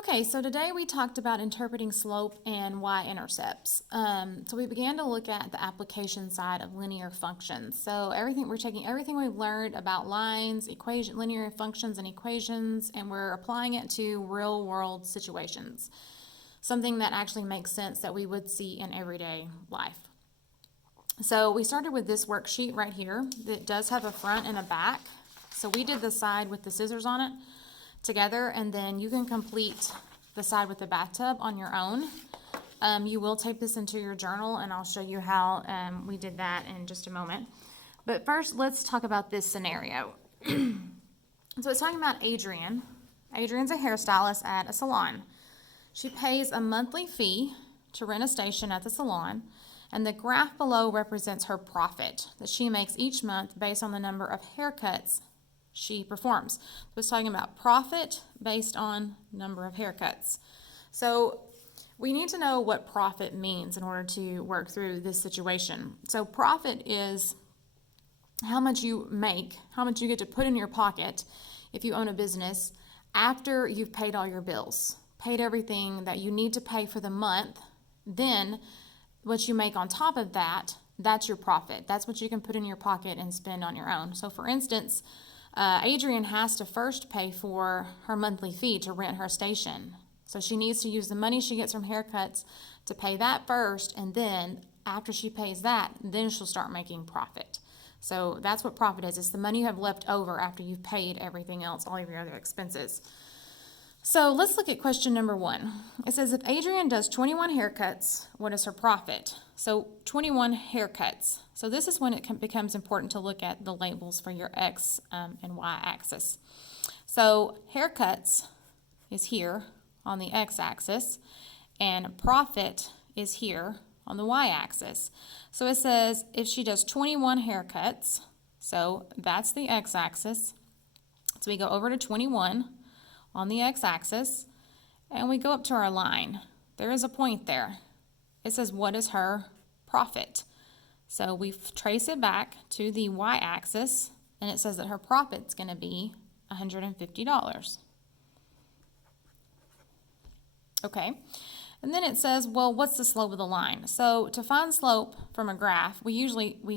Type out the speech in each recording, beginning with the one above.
Okay, so today we talked about interpreting slope and y-intercepts. So we began to look at the application side of linear functions. So we're taking everything we've learned about lines, linear functions and equations, and we're applying it to real world situations. Something that actually makes sense that we would see in everyday life. So we started with this worksheet right here that does have a front and a back. So we did the side with the scissors on it together, and then you can complete the side with the bathtub on your own. You will tape this into your journal, and I'll show you how we did that in just a moment. But first, let's talk about this scenario. So it's talking about Adrienne. Adrienne's a hairstylist at a salon. She pays a monthly fee to rent a station at the salon, and the graph below represents her profit that she makes each month based on the number of haircuts she performs. So it's talking about profit based on number of haircuts. So we need to know what profit means in order to work through this situation. So profit is how much you make, how much you get to put in your pocket if you own a business after you've paid all your bills, paid everything that you need to pay for the month. Then what you make on top of that, that's your profit. That's what you can put in your pocket and spend on your own. So for instance, Adrienne has to first pay for her monthly fee to rent her station. So she needs to use the money she gets from haircuts to pay that first, and then after she pays that, then she'll start making profit. So that's what profit is. It's the money you have left over after you've paid everything else, all of your other expenses. So let's look at question number 1. It says if Adrienne does 21 haircuts, what is her profit? So 21 haircuts. So this is when it becomes important to look at the labels for your X and Y axis. So haircuts is here on the X axis, and profit is here on the Y axis. So it says if she does 21 haircuts, so that's the X axis. So we go over to 21 on the x-axis, and we go up to our line. There is a point there. It says, what is her profit? So we trace it back to the y-axis, and it says that her profit's going to be $150. Okay, and then it says, well, what's the slope of the line? So to find slope from a graph, we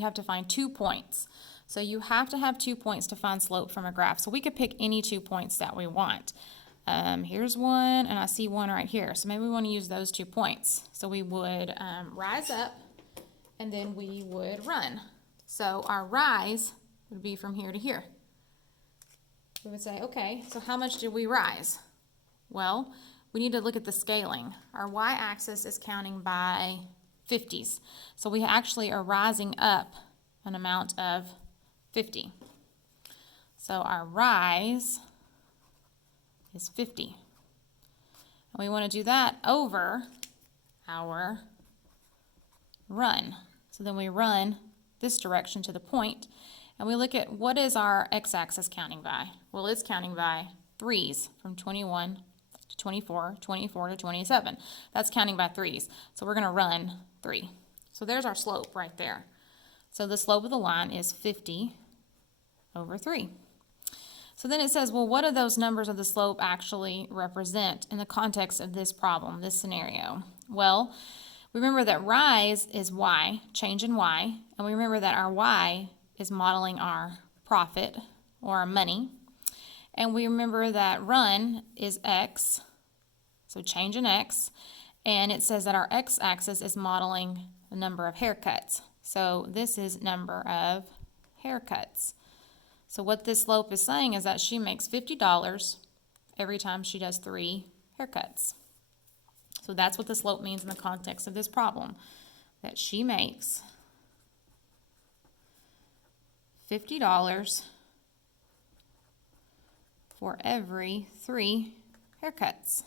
have to find 2 points. So you have to have 2 points to find slope from a graph. So we could pick any 2 points that we want. Here's one, and I see one right here. So maybe we want to use those 2 points. So we would rise up, and then we would run. So our rise would be from here to here. We would say, okay, so how much did we rise? Well, we need to look at the scaling. Our y-axis is counting by 50s. So we actually are rising up an amount of 50. So our rise is 50. And we want to do that over our run. So then we run this direction to the point, and we look at what is our x-axis counting by. Well, it's counting by 3s from 21 to 24, 24 to 27. That's counting by 3s. So we're going to run 3. So there's our slope right there. So the slope of the line is 50 over 3. So then it says, well, what do those numbers of the slope actually represent in the context of this problem, this scenario? Well, remember that rise is y, change in y, and we remember that our y is modeling our profit or our money. And we remember that run is x, so change in x, and it says that our x-axis is modeling the number of haircuts. So this is number of haircuts. So what this slope is saying is that she makes $50 every time she does 3 haircuts. So that's what the slope means in the context of this problem, that she makes $50 for every 3 haircuts.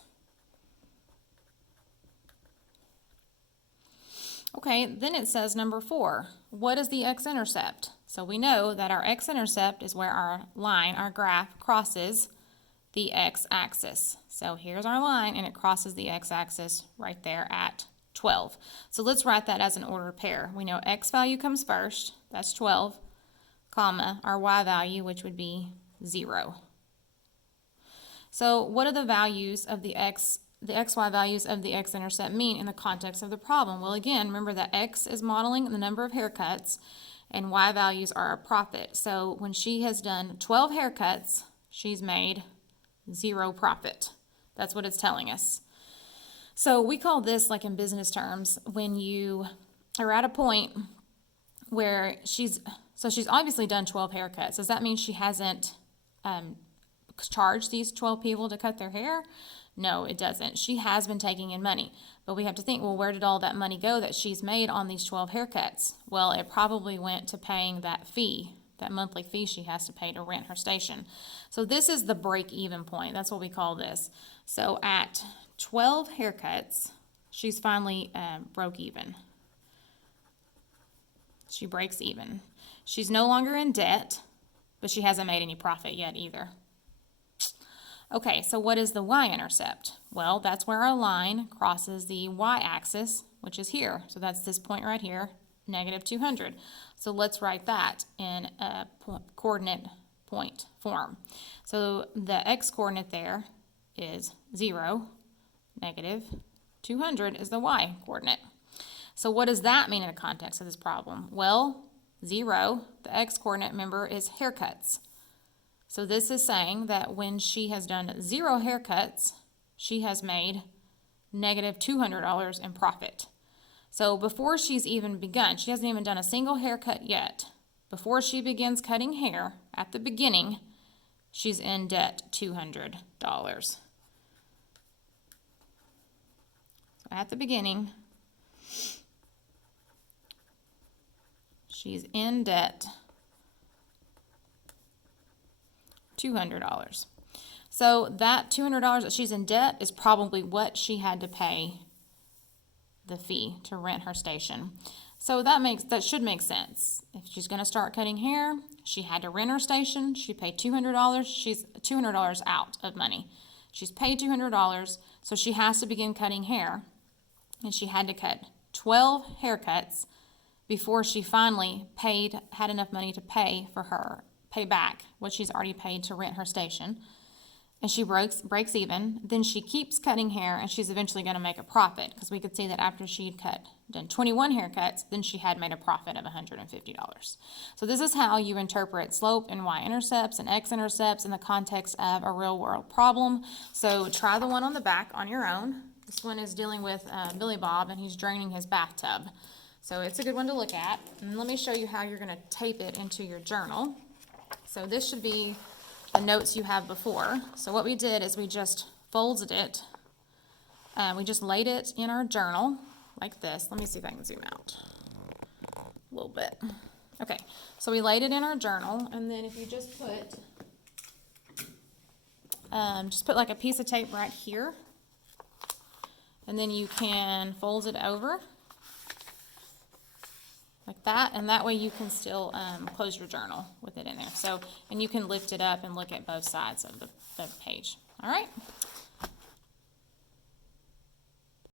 Okay, then it says number 4, what is the x-intercept? So we know that our x-intercept is where our line, our graph, crosses the x-axis. So here's our line, and it crosses the x-axis right there at 12. So let's write that as an ordered pair. We know x value comes first, that's 12, comma, our y value, which would be 0. So what do the values of the XY values of the X-intercept mean in the context of the problem? Well, again, remember that X is modeling the number of haircuts and Y values are a profit. So when she has done 12 haircuts, she's made 0 profit. That's what it's telling us. So we call this, like in business terms, when you are at a point where she's obviously done 12 haircuts. Does that mean she hasn't charged these 12 people to cut their hair? No, it doesn't. She has been taking in money. But we have to think, well, where did all that money go that she's made on these 12 haircuts? Well, it probably went to paying that fee, that monthly fee she has to pay to rent her station. So this is the break-even point. That's what we call this. So at 12 haircuts, she's finally broke even. She breaks even. She's no longer in debt, but she hasn't made any profit yet either. Okay, so what is the Y-intercept? Well, that's where our line crosses the Y-axis, which is here. So that's this point right here, negative 200. So let's write that in a coordinate point form. So the x-coordinate there is 0, negative 200 is the y-coordinate. So what does that mean in the context of this problem? Well, 0, the x-coordinate, remember, is haircuts. So this is saying that when she has done 0 haircuts, she has made negative $200 in profit. So before she's even begun, she hasn't even done a single haircut yet. Before she begins cutting hair, at the beginning, she's in debt $200. So at the beginning, she's in debt $200. So that $200 that she's in debt is probably what she had to pay the fee to rent her station. So that should make sense. If she's going to start cutting hair, she had to rent her station. She paid $200. She's $200 out of money. She's paid $200, so she has to begin cutting hair. And she had to cut 12 haircuts before she finally had enough money to pay back what she's already paid to rent her station. And she breaks even. Then she keeps cutting hair, and she's eventually going to make a profit, because we could see that after she'd done 21 haircuts, then she had made a profit of $150. So this is how you interpret slope and y-intercepts and x-intercepts in the context of a real-world problem. So try the one on the back on your own. This one is dealing with Billy Bob, and he's draining his bathtub. So it's a good one to look at. And let me show you how you're going to tape it into your journal. So this should be the notes you have before. So what we did is we just folded it. We just laid it in our journal like this. Let me see if I can zoom out a little bit. Okay, so we laid it in our journal, and then if you just put like a piece of tape right here, and then you can fold it over like that, and that way you can still close your journal with it in there. So, and you can lift it up and look at both sides of the page. All right.